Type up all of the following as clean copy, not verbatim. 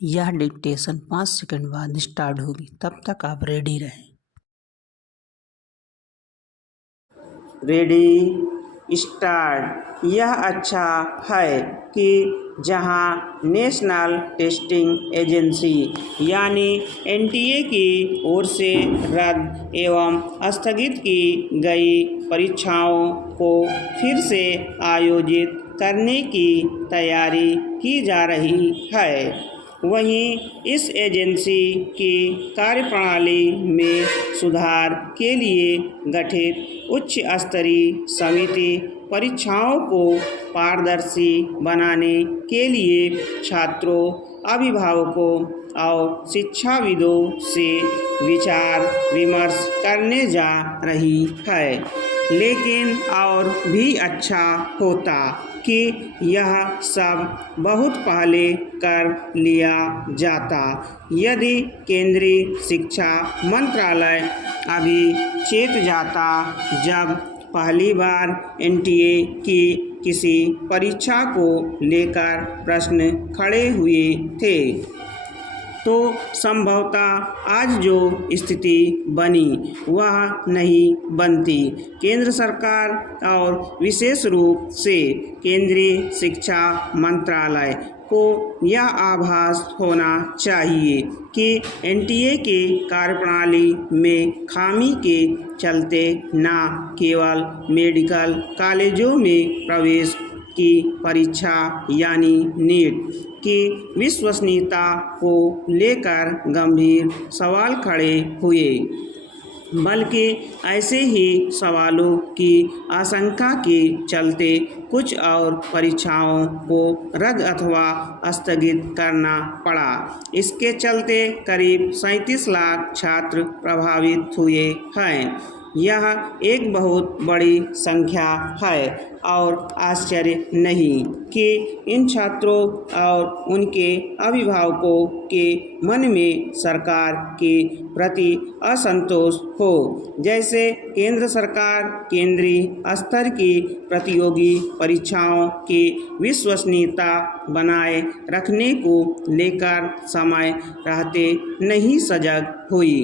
यह dictation 5 second बाद start होगी, तब तक आप रेडी रहें। Ready start. यह अच्छा है कि जहां नेशनल टेस्टिंग एजेंसी यानी एनटीए की ओर से रद्द एवं स्थगित की गई परीक्षाओं को फिर से आयोजित करने की तैयारी की जा रही है, वहीं इस एजेंसी की कार्यप्रणाली में सुधार के लिए गठित उच्च स्तरीय समिति परीक्षाओं को पारदर्शी बनाने के लिए छात्रों, अभिभावकों और शिक्षाविदों से विचार विमर्श करने जा रही है। लेकिन और भी अच्छा होता कि यह सब बहुत पहले कर लिया जाता यदि केंद्रीय शिक्षा मंत्रालय अभी चेत जाता जब पहली बार एनटीए की किसी परीक्षा को लेकर प्रश्न खड़े हुए थे, तो संभवतः आज जो स्थिति बनी वह नहीं बनती। केंद्र सरकार और विशेष रूप से केंद्रीय शिक्षा मंत्रालय को यह आभास होना चाहिए कि एनटीए के कार्यप्रणाली में खामी के चलते न केवल मेडिकल कॉलेजों में प्रवेश की परीक्षा यानी नीट की विश्वसनीयता को लेकर गंभीर सवाल खड़े हुए, बल्कि ऐसे ही सवालों की आशंका के चलते कुछ और परीक्षाओं को रद्द अथवा स्थगित करना पड़ा। इसके चलते करीब 37 लाख छात्र प्रभावित हुए हैं। यह एक बहुत बड़ी संख्या है और आश्चर्य नहीं कि इन छात्रों और उनके अभिभावकों के मन में सरकार के प्रति असंतोष हो। जैसे केंद्र सरकार केंद्रीय स्तर की प्रतियोगी परीक्षाओं की विश्वसनीयता बनाए रखने को लेकर समय रहते नहीं सजग हुई,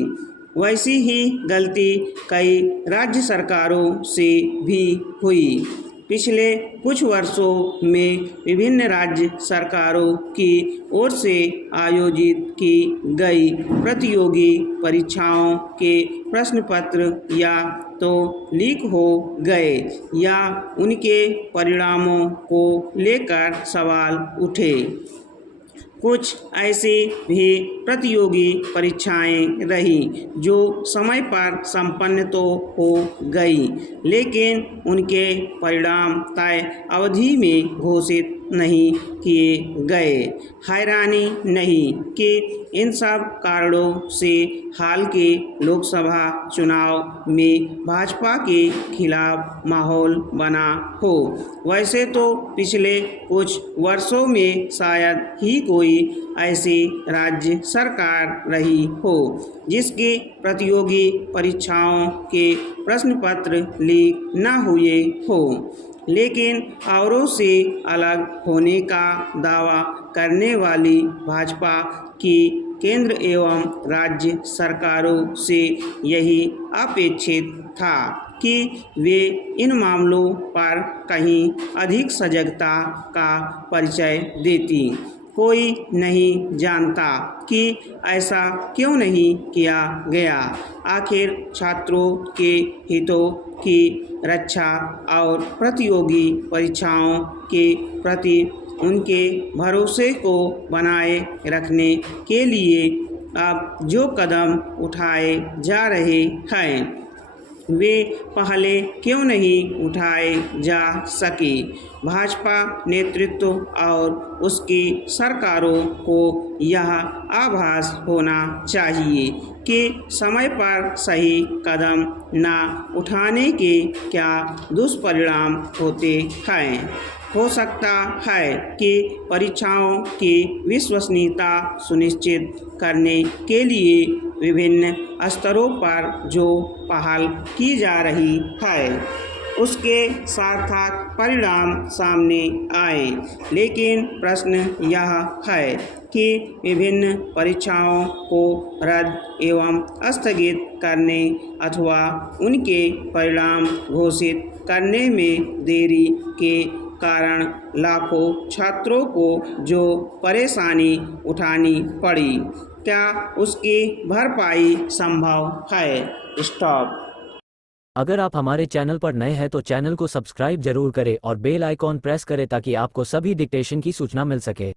वैसी ही गलती कई राज्य सरकारों से भी हुई। पिछले कुछ वर्षों में विभिन्न राज्य सरकारों की ओर से आयोजित की गई प्रतियोगी परीक्षाओं के प्रश्न पत्र या तो लीक हो गए या उनके परिणामों को लेकर सवाल उठे। कुछ ऐसी भी प्रतियोगी परीक्षाएं रही जो समय पर संपन्न तो हो गई, लेकिन उनके परिणाम तय अवधि में घोषित नहीं किए गए। हैरानी नहीं कि इन सब कारणों से हाल के लोकसभा चुनाव में भाजपा के खिलाफ माहौल बना हो। वैसे तो पिछले कुछ वर्षों में शायद ही कोई ऐसी राज्य सरकार रही हो जिसकी प्रतियोगी परीक्षाओं के प्रश्न पत्र लीक न हुए हो, लेकिन औरों से अलग होने का दावा करने वाली भाजपा की केंद्र एवं राज्य सरकारों से यही अपेक्षित था कि वे इन मामलों पर कहीं अधिक सजगता का परिचय देती। कोई नहीं जानता कि ऐसा क्यों नहीं किया गया। आखिर छात्रों के हितों की रक्षा और प्रतियोगी परीक्षाओं के प्रति उनके भरोसे को बनाए रखने के लिए अब जो कदम उठाए जा रहे हैं वे पहले क्यों नहीं उठाए जा सके। भाजपा नेतृत्व और उसकी सरकारों को यह आभास होना चाहिए कि समय पर सही कदम न उठाने के क्या दुष्परिणाम होते हैं। हो सकता है कि परीक्षाओं की विश्वसनीयता सुनिश्चित करने के लिए विभिन्न स्तरों पर जो पहल की जा रही है उसके सार्थक परिणाम सामने आए। लेकिन प्रश्न यह है कि विभिन्न परीक्षाओं को रद्द एवं स्थगित करने अथवा उनके परिणाम घोषित करने में देरी के कारण लाखों छात्रों को जो परेशानी उठानी पड़ी, क्या उसकी भरपाई संभव है? स्टॉप। अगर आप हमारे चैनल पर नए हैं तो चैनल को सब्सक्राइब जरूर करें और बेल आइकॉन प्रेस करें ताकि आपको सभी डिक्टेशन की सूचना मिल सके।